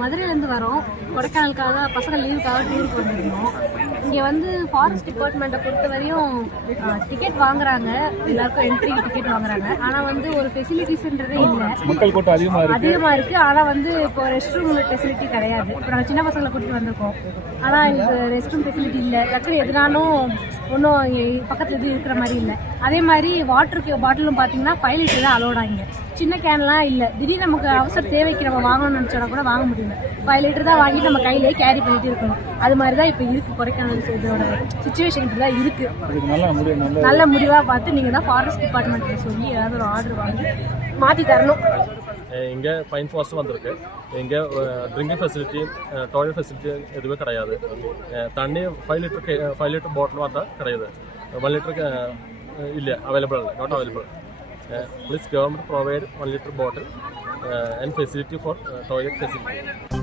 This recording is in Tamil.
மதுரையிலேருந்து வரோம். கொடைக்கானலுக்காக பசங்க லீவுக்காக டூருக்கு வந்திருந்தோம். இங்கே வந்து ஃபாரஸ்ட் டிபார்ட்மெண்ட்டை பொறுத்த வரையும் டிக்கெட் வாங்குறாங்க, எல்லாருக்கும் என்ட்ரி டிக்கெட் வாங்குறாங்க. ஆனால் வந்து ஒரு ஃபெசிலிட்டிஸ்ன்றதே இல்லை, மக்கள் கூட்டம் அதிகமாக இருக்கு. ஆனால் வந்து இப்போ ரெஸ்ட் ரூம் ஃபெசிலிட்டி கிடையாது. இப்போ நாங்கள் சின்ன பசங்களை கூட்டிட்டு வந்திருக்கோம், ஆனால் எங்களுக்கு ரெஸ்ட் ரூம் ஃபெசிலிட்டி இல்லை. டக்குனு எதுனாலும் ஒன்றும் பக்கத்தில் எதுவும் இருக்கிற மாதிரி இல்லை. அதே மாதிரி வாட்டருக்கு பாட்டிலும் பார்த்தீங்கன்னா 5 லிட்டர் தான் அலோடாங்க, சின்ன கேன்லாம் இல்லை. திடீர்னு நமக்கு அவசர தேவைக்கு நம்ம வாங்கணும்னு நினச்சோன்னா கூட வாங்க முடியல. 5 லிட்டர் தான் வாங்கி நம்ம கையிலே கேரி பண்ணிட்டு இருக்கணும். அது மாதிரி தான் இப்போ இருக்குது கொடைக்கானல். இதோட சுச்சுவேஷன் இப்படி தான் இருக்குது. நல்ல முடிவாக பார்த்து நீங்கள் தான் ஃபாரஸ்ட் டிபார்ட்மெண்ட்டில் சொல்லி ஏதாவது ஒரு ஆர்டர் வாங்கி மாற்றி தரணும். இங்கே பைன் ஃபாரஸ்ட் வந்திருக்கு. இங்கே ட்ரிங்கிங் ஃபெசிலிட்டி, டாய்லெட் ஃபெசிலிட்டி எதுவுமே கிடையாது. தண்ணி 5 லிட்டர் பாட்டில் வந்தால் கிடையாது. 1 லிட்டருக்கு இல்லை, அவைலபிள் இல்லை, not available. Please government provide 1 liter bottle and facility for toilet facility.